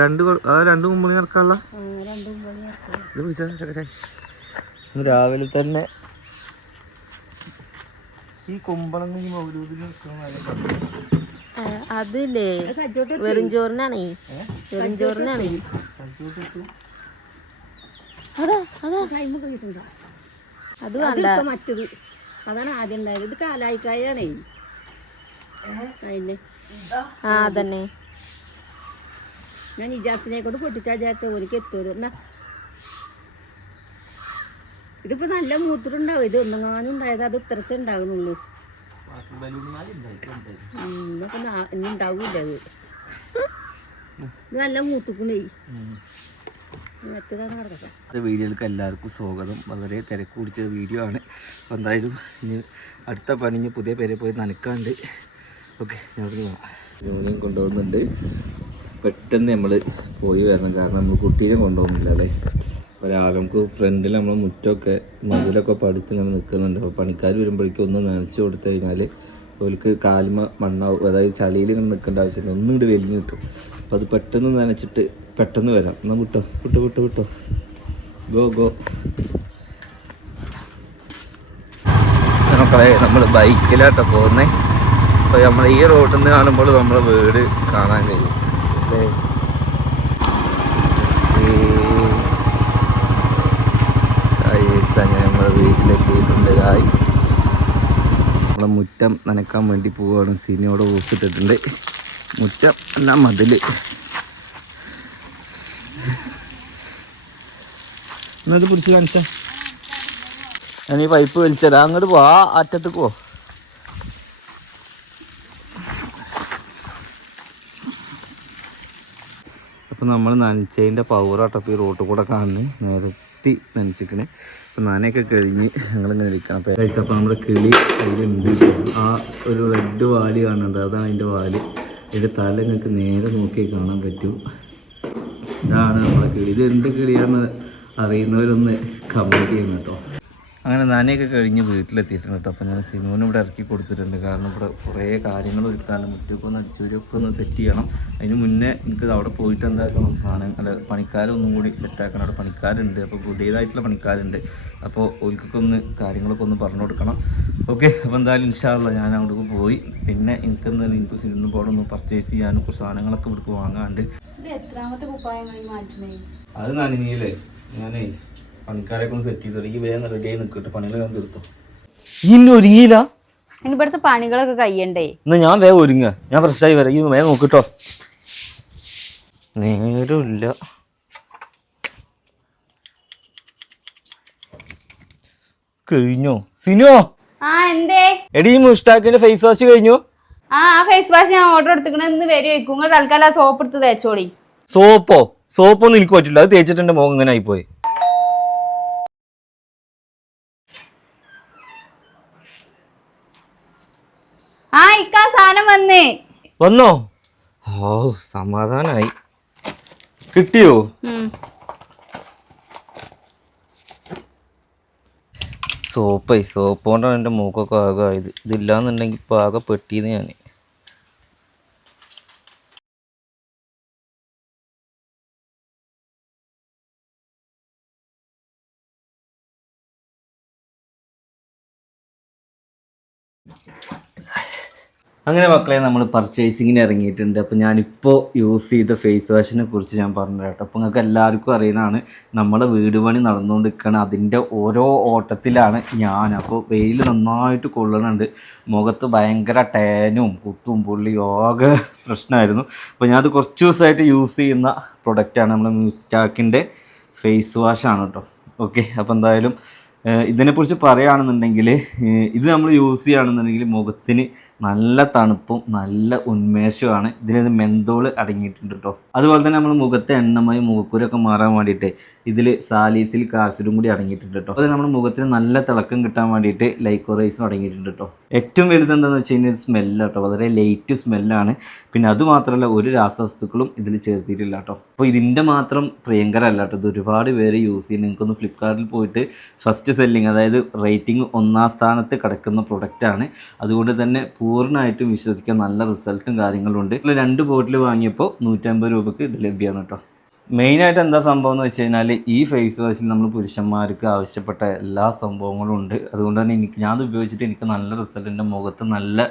രണ്ട് ആ രണ്ട് കുമ്പളി ഇറക്കാനുള്ള. ഇത് രാവിലെ തന്നെ ഈ കുമ്പളം ഈ മൗലൂദിൽ ആ, അതില്ലേ? വെറും ചോറിനാണേ. വെറും ചോറിനാണേ. അതാ വേണ്ട. മറ്റത്. അതാണ് ആദ്യം ഉണ്ടായത്. ഇത് കാലായിക്കായാണേ. അതിന്റെ ആ അതന്നെ. ഞാൻ ഇജാസിനെ കൊണ്ട് പൊട്ടിച്ചാ വിചാരിച്ച ഓലിക്ക് എത്തുമല്ലോ എന്നാ ഇതിപ്പോ നല്ല മൂത്രണ്ടാവും. ഇത് ഒന്നങ്ങാനും ഉണ്ടായത് അത് ഇത്ര ഉണ്ടാകുന്നുള്ളൂ നാ- ഇനി ഉണ്ടാവൂല അത്. ഇത് നല്ല മൂത്തുക്കണേ. എല്ലാവർക്കും സ്വാഗതം. വളരെ തിരക്ക് പിടിച്ച വീഡിയോ ആണ്. അപ്പോൾ എന്തായാലും ഇനി അടുത്ത പണി ഇനി പുതിയ പേരെ പോയി നനക്കാണ്ട്. ഓക്കെ ഞാൻ യൂണിയൻ കൊണ്ടുപോകുന്നുണ്ട്. പെട്ടെന്ന് നമ്മൾ പോയി വരണം. കാരണം നമ്മൾ കുട്ടീനെ കൊണ്ടുപോകുന്നില്ല അല്ലേ? ഒരാകെ നമുക്ക് ഫ്രണ്ടിൽ നമ്മൾ മുറ്റമൊക്കെ മതിലൊക്കെ പഠിച്ച് ഇങ്ങനെ നിൽക്കുന്നുണ്ട് അപ്പോൾ പണിക്കാർ വരുമ്പോഴേക്കും ഒന്ന് നനച്ച് കൊടുത്തു കഴിഞ്ഞാൽ അവർക്ക് കാൽമ മണ്ണാവും. അതായത് ചളിയിൽ ഇങ്ങനെ നിൽക്കേണ്ട ആവശ്യമില്ല. ഒന്നും ഇങ്ങോട്ട് വലിഞ്ഞ് കിട്ടും. അപ്പോൾ അത് പെട്ടെന്ന് നനച്ചിട്ട് പെട്ടെന്ന് വരാം. എന്നാൽ വിട്ടോ? വിട്ടോ വിട്ടോ വിട്ടോ? Go go. മക്കളെ നമ്മൾ ബൈക്കിലാട്ടോ പോകുന്നത് അപ്പോൾ നമ്മൾ ഈ റോഡിൽ നിന്ന് കാണുമ്പോൾ നമ്മുടെ വീട് കാണാൻ കഴിയും അല്ലേ ഗായ്സ് ഞാൻ നമ്മുടെ വീട്ടിലെത്തിയിട്ടുണ്ട് ഗായ്സ് നമ്മളെ മുറ്റം നനക്കാൻ വേണ്ടി പോവുകയാണ്. സീനിയോടെ ഊസിട്ടിട്ടുണ്ട് മുറ്റം എന്നാ മതിൽ എന്നത് പിടിച്ച് കാണിച്ച? ഞാൻ ഈ പൈപ്പ് വലിച്ചതാ. അങ്ങോട്ട് പോ. ആ അറ്റത്തേക്ക് പോ. അപ്പം നമ്മൾ നനച്ചതിന്റെ പവറാട്ടപ്പോൾ ഈ റോട്ടിൽ കൂടെ കാണുന്നത്. നിരത്തി നനച്ചിക്കണേ അപ്പം നനയൊക്കെ കഴിഞ്ഞ് ഞങ്ങളിങ്ങനെ ഇരിക്കണം. അപ്പോൾ കഴിച്ചപ്പോൾ നമ്മുടെ കിളി അതിലുണ്ട് ആ ഒരു റെഡ് വാൽ കാണുന്നുണ്ട്. അതാണ് അതിന്റെ വാൽ. ഇതിന്റെ തല നിങ്ങൾക്ക് നേരെ നോക്കി കാണാൻ പറ്റൂ. ഇതാണ് നമ്മുടെ കിളി. ഇത് എന്ത് കിളിയാണെന്ന് അറിയുന്നവരൊന്ന് കമന്റ് ചെയ്യണം കേട്ടോ അങ്ങനെ നനയൊക്കെ കഴിഞ്ഞ് വീട്ടിലെത്തിയിട്ടുണ്ട് കേട്ടോ. അപ്പോൾ ഞാൻ സിനുവിന് ഇവിടെ ഇറക്കി കൊടുത്തിട്ടുണ്ട്. കാരണം ഇവിടെ കുറേ കാര്യങ്ങൾ ഒരുക്കാനും മുറ്റൊക്കെ ഒന്ന് അടിച്ചൊരൊക്കെ ഒന്ന് സെറ്റ് ചെയ്യണം. അതിന് മുന്നേ എനിക്ക് അവിടെ പോയിട്ട് എന്താക്കണം? സാധനം അല്ല പണിക്കാരൊന്നും കൂടി സെറ്റാക്കണം അവിടെ പണിക്കാരുണ്ട്. അപ്പോൾ പുതിയതായിട്ടുള്ള പണിക്കാരുണ്ട്. അപ്പോൾ ഓൽക്കൊക്കെ ഒന്ന് കാര്യങ്ങളൊക്കെ ഒന്ന് പറഞ്ഞു കൊടുക്കണം. ഓക്കെ അപ്പോൾ എന്തായാലും ഇൻഷാല്ല ഞാൻ അവിടെ പോയി. പിന്നെ എനിക്ക് എന്തായാലും എനിക്ക് സിനിമ പോകണം ഒന്ന് പർച്ചേസ് ചെയ്യാനും കുറച്ച് സാധനങ്ങളൊക്കെ ഇവിടേക്ക് വാങ്ങാണ്ട് അത് നനഞ്ഞില്ലേ? ഞാനേ പണിക്കാരൊക്കെ ഒന്ന് സെറ്റ് ചെയ്തു? ഈ വേഗം റെഡി ആയി നിൽക്കട്ടെ പണികൾ ഞാൻ തീർത്തു. ഇന്ന് ഒരുങ്ങിയില്ല. ഇനി ഇവിടുത്തെ പണികളൊക്കെ കഴിയണ്ടേ? എന്നാ ഞാൻ വേഗം ഒരുങ്ങ. ഞാൻ ഫ്രഷായി വരാം. ഈ വേഗം നോക്കിട്ടോ നേരമില്ല. കഴിഞ്ഞോ? സിനോ? ആ എന്തേ? എടി ഈ മുഷ്ടാക്കിന്റെ ഫേസ് വാഷ് കഴിഞ്ഞു? ആ ആ ഫേസ് വാഷ് ഞാൻ ഓർഡർ എടുത്തിക്കണ. ഇന്ന് വരുമായിരിക്കും നിങ്ങൾ തൽക്കാലം ആ സോപ്പ് എടുത്ത് തേച്ചോളി. സോപ്പോ? സോപ്പൊന്നും എനിക്ക് പറ്റില്ല. അത് തേച്ചിട്ട് എന്റെ മുഖം ഇങ്ങനെ ആയിപ്പോയി. ആ ഇക്കാ സാധനം വന്നേ. വന്നോ? ഓ സമാധാനായി. കിട്ടിയോ? സോപ്പായി സോപ്പേ കൊണ്ടാണ് എന്റെ മൂക്കൊക്കെ ആകെ ആയത്. ഇതില്ലാന്നുണ്ടെങ്കിൽ ഇപ്പൊ ആകെ പെട്ടിന്ന് ഞാൻ അങ്ങനെ മക്കളെ നമ്മൾ പർച്ചേസിങ്ങിന് ഇറങ്ങിയിട്ടുണ്ട്. അപ്പോൾ ഞാനിപ്പോൾ യൂസ് ചെയ്ത ഫേസ് വാഷിനെ കുറിച്ച് ഞാൻ പറഞ്ഞു കേട്ടോ. അപ്പോൾ നിങ്ങൾക്ക് എല്ലാവർക്കും അറിയുന്നതാണ് നമ്മുടെ വീട് പണി നടന്നുകൊണ്ടിരിക്കുകയാണ്. അതിന്റെ ഓരോ ഓട്ടത്തിലാണ് ഞാൻ. അപ്പോൾ വെയിൽ നന്നായിട്ട് കൊള്ളുന്നുണ്ട്. മുഖത്ത് ഭയങ്കര ടാനും കുത്തും പുള്ളി ആകെ പ്രശ്നമായിരുന്നു. അപ്പോൾ ഞാനത് കുറച്ച് ദിവസമായിട്ട് യൂസ് ചെയ്യുന്ന പ്രൊഡക്റ്റാണ് നമ്മുടെ മ്യൂസ്റ്റാക്കിന്റെ ഫേസ് വാഷാണ് കേട്ടോ. ഓക്കെ അപ്പോൾ എന്തായാലും ഇതിനെക്കുറിച്ച് പറയുകയാണെന്നുണ്ടെങ്കിൽ ഇത് നമ്മൾ യൂസ് ചെയ്യുകയാണെന്നുണ്ടെങ്കിൽ മുഖത്തിന് നല്ല തണുപ്പും നല്ല ഉന്മേഷവുമാണ്. ഇതിലത് മെന്തോൾ അടങ്ങിയിട്ടുണ്ട് കേട്ടോ അതുപോലെ തന്നെ നമ്മൾ മുഖത്തെ എണ്ണമായി മുഖക്കുരൊക്കെ മാറാൻ വേണ്ടിയിട്ട് ഇതിൽ സാലീസിൽ കാസിലും കൂടി അടങ്ങിയിട്ടുണ്ട് കേട്ടോ അത് നമ്മുടെ മുഖത്തിന് നല്ല തിളക്കം കിട്ടാൻ വേണ്ടിയിട്ട് ലൈക്കോറൈസും അടങ്ങിയിട്ടുണ്ട് കേട്ടോ ഏറ്റവും വലുത് എന്താണെന്ന് വെച്ച് കഴിഞ്ഞാൽ സ്മെല്ല് കേട്ടോ വളരെ ലൈറ്റ് സ്മെല്ലാണ് പിന്നെ അതുമാത്രമല്ല ഒരു രാസവസ്തുക്കളും ഇതിൽ ചേർത്തിയിട്ടില്ല കേട്ടോ അപ്പോൾ ഇതിന്റെ മാത്രം പ്രിയങ്കരല്ല കേട്ടോ ഇത് ഒരുപാട് പേര് യൂസ് ചെയ്യുന്നത് നിങ്ങൾക്കൊന്ന് ഫ്ലിപ്കാർട്ടിൽ പോയിട്ട് ഫസ്റ്റ് ബെസ്റ്റ് സെല്ലിങ് അതായത് റേറ്റിംഗ് ഒന്നാം സ്ഥാനത്ത് കിടക്കുന്ന പ്രൊഡക്റ്റാണ് അതുകൊണ്ട് തന്നെ പൂർണമായിട്ടും വിശ്വസിക്കാൻ നല്ല റിസൾട്ടും കാര്യങ്ങളും ഉണ്ട്. രണ്ട് ബോട്ടിൽ വാങ്ങിയപ്പോൾ നൂറ്റമ്പത് രൂപക്ക് ഇത് ലഭ്യമാണ് കേട്ടോ. മെയിനായിട്ട് എന്താ സംഭവം എന്ന് വെച്ച് കഴിഞ്ഞാൽ ഈ ഫേസ് വാഷിൽ നമ്മൾ പുരുഷന്മാർക്ക് ആവശ്യപ്പെട്ട എല്ലാ സംഭവങ്ങളും ഉണ്ട്. അതുകൊണ്ട് തന്നെ എനിക്ക് ഞാനത് ഉപയോഗിച്ചിട്ട് എനിക്ക് നല്ല റിസൾട്ട് എന്റെ മുഖത്ത് നല്ല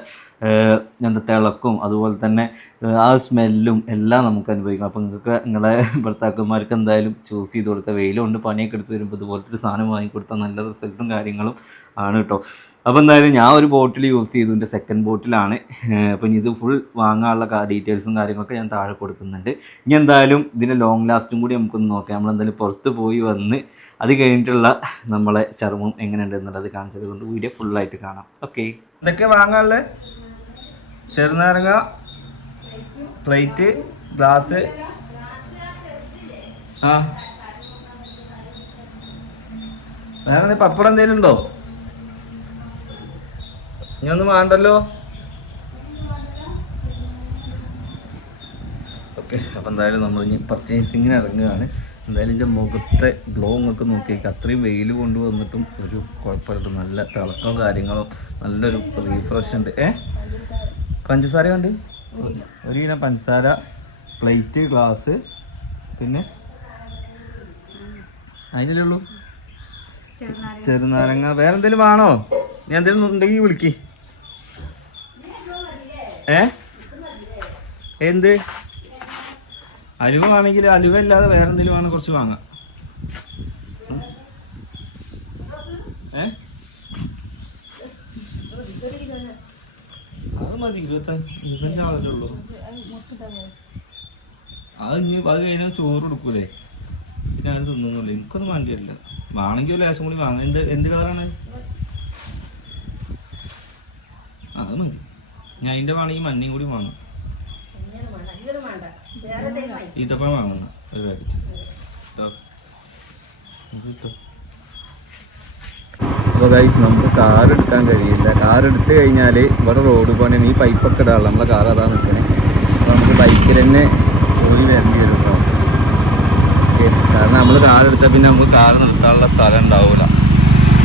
എന്താ തിളക്കും അതുപോലെ തന്നെ ആ സ്മെല്ലും എല്ലാം നമുക്ക് അനുഭവിക്കാം. അപ്പോൾ നിങ്ങൾക്ക് നിങ്ങളെ ഭർത്താക്കന്മാർക്ക് എന്തായാലും ചൂസ് ചെയ്ത് കൊടുക്കുക. വെയിലുണ്ട് പണിയൊക്കെ എടുത്ത് വരുമ്പോൾ ഇതുപോലത്തെ ഒരു സാധനം വാങ്ങിക്കൊടുത്താൽ നല്ല റിസൾട്ടും കാര്യങ്ങളും ആണ് കേട്ടോ അപ്പോൾ എന്തായാലും ഞാൻ ഒരു ബോട്ടിൽ യൂസ് ചെയ്തു. എന്റെ സെക്കൻഡ് ബോട്ടിലാണ് അപ്പം ഇത് ഫുൾ വാങ്ങാനുള്ള ഡീറ്റെയിൽസും കാര്യങ്ങളൊക്കെ ഞാൻ താഴെ കൊടുക്കുന്നുണ്ട്. ഇനി എന്തായാലും ഇതിന്റെ ലോങ് ലാസ്റ്റും കൂടി നമുക്കൊന്ന് നോക്കാം. നമ്മൾ എന്തായാലും പുറത്ത് പോയി വന്ന് അത് കഴിഞ്ഞിട്ടുള്ള നമ്മളെ ചർമ്മം എങ്ങനെയുണ്ട് എന്നുള്ളത് കാണിച്ചത് കൊണ്ട് വീഡിയോ ഫുള്ളായിട്ട് കാണാം. ഓക്കെ ഇതൊക്കെ വാങ്ങാനുള്ളത് ചെറുനാരങ്ങ പ്ലേറ്റ് ഗ്ലാസ് ആ. വേറെ പപ്പടം എന്തെങ്കിലും ഉണ്ടോ? ഇനി ഒന്നും വേണ്ടല്ലോ. ഓക്കെ അപ്പൊ എന്തായാലും നമ്മൾ ഇനി പർച്ചേസിങ്ങിന് ഇറങ്ങുകയാണ്. എന്തായാലും എന്റെ മുഖത്തെ ഗ്ലോ ഒക്കെ നോക്കിയേക്ക്. അത്രയും വെയിൽ കൊണ്ടുവന്നിട്ടും ഒരു കുഴപ്പമില്ല. നല്ല തിളക്കവും കാര്യങ്ങളും നല്ലൊരു റീഫ്രഷ് ഉണ്ട്. ഏ? പഞ്ചസാര കണ്ട്? ഒരു കിലോ പഞ്ചസാര പ്ലേറ്റ് ഗ്ലാസ് പിന്നെ? അതിനല്ലേ ഉള്ളൂ? ചെറുനാരങ്ങ. വേറെ എന്തെങ്കിലും വേണോ? ഞാൻ എന്തെങ്കിലും ഉണ്ടെങ്കിൽ വിളിക്ക്. ഏ? എന്ത്? അലുവ ആണെങ്കിൽ അലുവ അല്ലാതെ വേറെ വേണം കുറച്ച് വാങ്ങാം. ഏ? അത് മതി ഇരുപത്തഞ്ച് ആളല്ലേ അത് ഇനി അത് കഴിഞ്ഞാൽ ചോറ് കൊടുക്കൂലേ. പിന്നെ അത് തിന്നുന്നില്ല എനിക്കൊന്നും വേണ്ടിയല്ല വേണമെങ്കിൽ ഒരു ലേശം കൂടി വാങ്ങാം. എന്ത് എന്ത് കളറാണ്? അത് മതി. ഞാൻ അതിന്റെ വേണമെങ്കിൽ മഞ്ഞയും കൂടി വാങ്ങാം. ഈത്തപ്പഴം വാങ്ങുന്ന ഒരു പാക്കറ്റ് അപ്പോൾ ഗൈസ് നമുക്ക് കാർ എടുക്കാൻ കഴിയില്ല. കാർ എടുത്തു കഴിഞ്ഞാൽ ഇവിടെ റോഡ് പണിയാണ് ഈ പൈപ്പൊക്കെ ഇടാനുള്ള നമ്മളെ കാർ അതാ നിൽക്കണേ അപ്പോൾ നമുക്ക് ബൈക്കിൽ തന്നെ പോയി വരേണ്ടി വരും കേട്ടോ കാരണം നമ്മൾ കാർ എടുത്താൽ പിന്നെ നമുക്ക് കാർ നിർത്താനുള്ള സ്ഥലം ഉണ്ടാവില്ല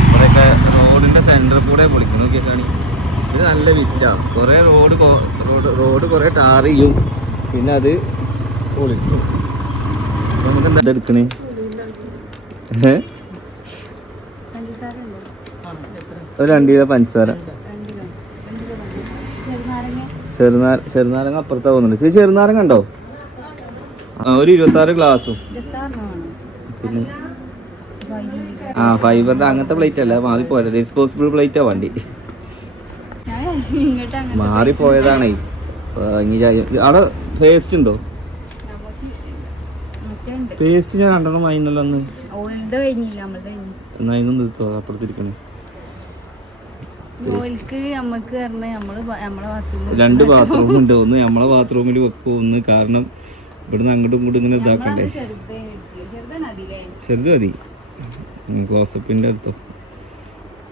ഇവിടെയൊക്കെ റോഡിന്റെ സെന്ററിൽ കൂടെ പൊളിക്കുന്നു നോക്കിയിട്ടാണ് ഇത് നല്ല വിറ്റാണ് കുറേ റോഡ് റോഡ് റോഡ് കുറേ ചെയ്യും പിന്നെ അത് പൊളിക്കും. നമുക്ക് എന്താ എടുക്കണേ? ഒരു രണ്ട് കിലോ പഞ്ചസാര. ചെറുനാര ചെറുനാരങ്ങ അപ്പുറത്താ പോകുന്നുണ്ട് ചേച്ചി ചെറുനാരങ്ങ ഉണ്ടോ? ആ ഒരു ഇരുപത്താറ് ഗ്ലാസും പിന്നെ? ആ ഫൈബറിന്റെ അങ്ങനത്തെ പ്ലേറ്റ് അല്ല മാറിപ്പോരാ ഡിസ്പോസിബിൾ പ്ലേറ്റാ വണ്ടി. മാറിപ്പോയതാണേ. പോയതാണ് ഇനി അവിടെ പേസ്റ്റ് ഉണ്ടോ? പേസ്റ്റ് ഞാൻ രണ്ടെണ്ണം വാങ്ങിന്നല്ലോ അന്ന്. എന്നാ ഇന്നും നിർത്തോ അപ്പുറത്തിരിക്കണേ. രണ്ട് ബാത്റൂം ഉണ്ട്. ഒന്ന് നമ്മളെ ബാത്റൂമിൽ വെക്കും. ഒന്ന് കാരണം ഇവിടുന്ന് അങ്ങോട്ടും ഇങ്ങോട്ടും ഇങ്ങനെ ഇതാക്കണ്ടേ. ചെറുത് മതി. ക്ലോസപ്പിന്റെ അടുത്തോ വണ്ടീന് ലിക്വിഡോ ലിക്വിഡ് കഴിഞ്ഞു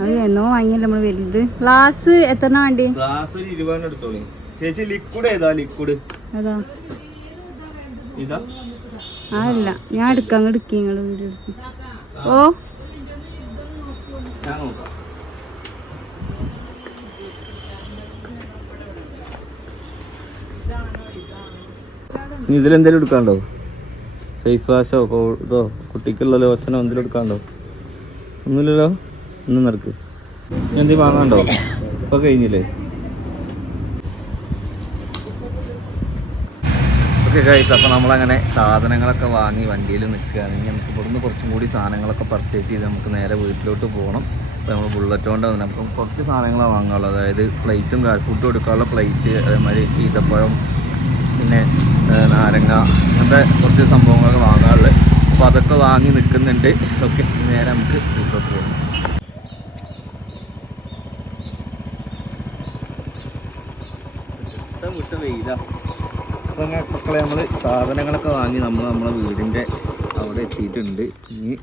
അത് എന്നോ വാങ്ങിയല്ലോ നമ്മൾ വലുത്. ഗ്ലാസ് എത്ര വണ്ടി? ഗ്ലാസ് ഒരു ഇരുപതിന് എടുത്തോളി. ചേച്ചി ലിക്വിഡ് ഏതാ ലിക്വിഡ്? അതാ ഇതാ? അല്ല ഞാൻ എടുക്കാം എടുക്കി നിങ്ങൾ ഓ. ഇതിലെന്തെങ്കിലും എടുക്കാണ്ടോ ഫേസ് വാഷോ ഇതോ കുട്ടിക്കുള്ള ലോഷനോ എന്തെങ്കിലും എടുക്കാണ്ടോ? ഒന്നുമില്ലല്ലോ ഒന്നും നടക്ക്. എന്തി വാങ്ങാണ്ടോ? ഇപ്പൊ കഴിഞ്ഞില്ലേ? ഓക്കെ നമ്മളങ്ങനെ സാധനങ്ങളൊക്കെ വാങ്ങി വണ്ടിയിൽ നിൽക്കുകയാണ്. ഇനി നമുക്ക് ഇവിടുന്ന് കുറച്ചും കൂടി സാധനങ്ങളൊക്കെ പർച്ചേസ് ചെയ്ത് നമുക്ക് നേരെ വീട്ടിലോട്ട് പോകണം. അപ്പോൾ നമ്മൾ ബുള്ളറ്റ് കൊണ്ട് വന്നിട്ട് നമുക്ക് കുറച്ച് സാധനങ്ങളാണ് വാങ്ങാനുള്ളത്. അതായത് പ്ലേറ്റും ഫുഡ് കൊടുക്കാനുള്ള പ്ലേറ്റ് അതേമാതിരി ചീത്തപ്പഴം പിന്നെ നാരങ്ങ അങ്ങനത്തെ കുറച്ച് സംഭവങ്ങളൊക്കെ വാങ്ങാറുള്ളത്. അപ്പോൾ അതൊക്കെ വാങ്ങി നിൽക്കുന്നുണ്ട്. ഓക്കെ നേരെ നമുക്ക് വീട്ടിലോട്ട് പോകണം മുട്ട അപ്പോൾ അങ്ങനെ മക്കളെ നമ്മൾ സാധനങ്ങളൊക്കെ വാങ്ങി നമ്മൾ നമ്മളെ വീടിന്റെ അവിടെ എത്തിയിട്ടുണ്ട്. ഇനി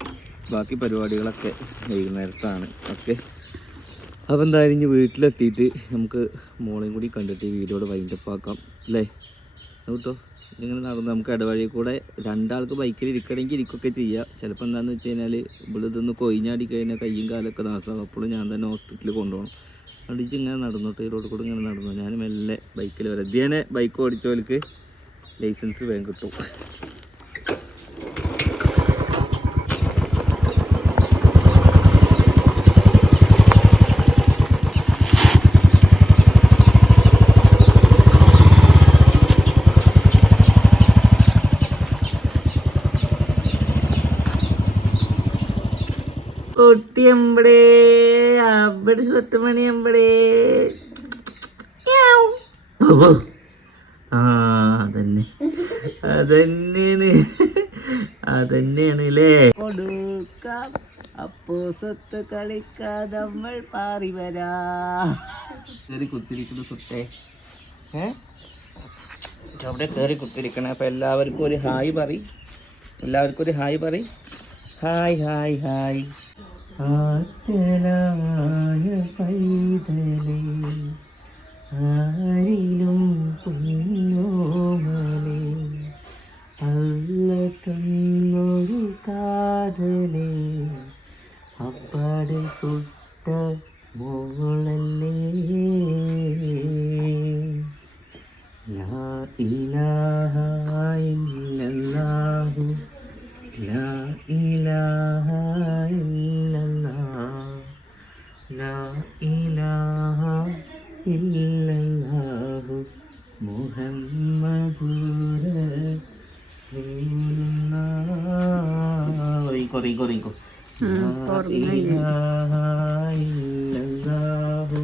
ബാക്കി പരിപാടികളൊക്കെ വൈകുന്നേരത്താണ്. ഓക്കെ. അപ്പോൾ എന്തായാലും ഇനി വീട്ടിലെത്തിയിട്ട് നമുക്ക് മോളെയും കൂടി കണ്ടിട്ട് വീഡിയോ വൈൻഡപ്പ് ആക്കാം. അല്ലേ? കേട്ടോ? ഇങ്ങനെ നടന്ന് നമുക്ക് ഇടവഴി കൂടെ രണ്ടാൾക്ക് ബൈക്കിൽ ഇരിക്കണമെങ്കിൽ ഇരിക്കുകയൊക്കെ ചെയ്യാം. ചിലപ്പോൾ എന്താണെന്ന് വെച്ച് കഴിഞ്ഞാൽ ഇവിടെ ഇതൊന്ന് കൊയിഞ്ഞാടി കഴിഞ്ഞാൽ കയ്യും കാലൊക്കെ നാശമാകും അപ്പോഴും ഞാൻ തന്നെ ഹോസ്പിറ്റലിൽ കൊണ്ടുപോകണം. അടിച്ച് ഇങ്ങനെ നടന്നു. ഈ റോഡ് കൂടെ ഇങ്ങനെ നടന്നു. ഞാൻ മെല്ലെ ബൈക്കിൽ വരാം. ഇതേനെ ബൈക്ക് ഓടിച്ചവർക്ക് ലൈസൻസ് വേഗം കിട്ടും. ഒട്ടിയമ്പടേ അവിടെ ആ അതന്നെ. അതന്നെയാണ്. അതന്നെയാണ് അല്ലേ കൊടുക്കാം. അപ്പോ സ്വത്ത് കളിക്കാതെ നമ്മൾ പാറി വരാ. കയറി കുത്തിരിക്കുന്നു സ്വത്തെ. അവിടെ കയറി കുത്തിരിക്കണേ. അപ്പൊ എല്ലാവർക്കും ഒരു ഹായ് പറ എല്ലാവർക്കും ഒരു ഹായ് പറ ഹായ് ഹായ് ഹായ്. ആറ്റലായ പൈതലേ ആരിലും പൊന്നോമലേ അല്ല തന്നൊരു ഇല്ലല്ലാഹു മുഹമ്മദൂര റസൂലുള്ളാഹ്. കൊറിക്കോ കൊറിക്കോ ലാ ഇലാഹ ഇല്ലല്ലാഹു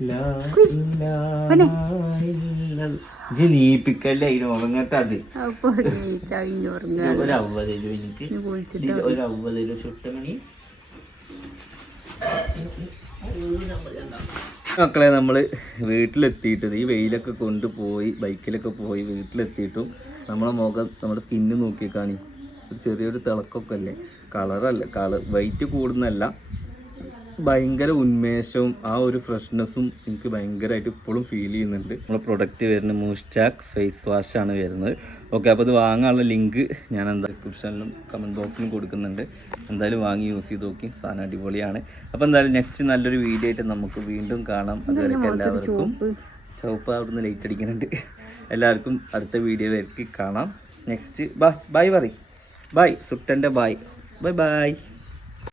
ലാ ഇലാഹ ഇല്ലല്ലാഹ് ഇജ്ജ് നീപ്പിക്കല്ലേ അതിന് ഉറങ്ങട്ടെ അത്? ഒരു അവ്വ തരൂ എനിക്ക് ഒരു അവ്വ രൂപ ചുട്ടമണി മക്കളെ നമ്മൾ വീട്ടിലെത്തിയിട്ട് ഈ വെയിലൊക്കെ കൊണ്ടുപോയി ബൈക്കിലൊക്കെ പോയി വീട്ടിലെത്തിയിട്ടും നമ്മളെ മുഖം നമ്മുടെ സ്കിന്ന് നോക്കി കാണി ഒരു ചെറിയൊരു തിളക്കൊക്കെ അല്ലേ? കളറല്ല കളർ വെയിറ്റ് കൂടുന്നല്ല ഭയങ്കര ഉന്മേഷവും ആ ഒരു ഫ്രഷ്നെസ്സും എനിക്ക് ഭയങ്കരമായിട്ട് ഇപ്പോഴും ഫീൽ ചെയ്യുന്നുണ്ട്. നമ്മുടെ പ്രൊഡക്റ്റ് വരുന്നത് മൂസ്റ്റാക്ക് ഫേസ് വാഷ് ആണ് വരുന്നത്. ഓക്കെ അപ്പോൾ ഇത് വാങ്ങാനുള്ള ലിങ്ക് ഞാൻ എന്താ ഡിസ്ക്രിപ്ഷനിലും കമന്റ് ബോക്സിലും കൊടുക്കുന്നുണ്ട്. എന്തായാലും വാങ്ങി യൂസ് ചെയ്ത് നോക്കി. സാധനം അടിപൊളിയാണ്. അപ്പോൾ എന്തായാലും നെക്സ്റ്റ് നല്ലൊരു വീഡിയോ ആയിട്ട് നമുക്ക് വീണ്ടും കാണാം. അതുവരെ എല്ലാവർക്കും ചുവപ്പ്. അവിടുന്ന് ലൈറ്റ് അടിക്കുന്നുണ്ട്. എല്ലാവർക്കും അടുത്ത വീഡിയോ വരയ്ക്ക് കാണാം. നെക്സ്റ്റ് ബൈ ബൈ പറ ബൈ സുട്ടന്റെ ബൈ ബൈ ബൈ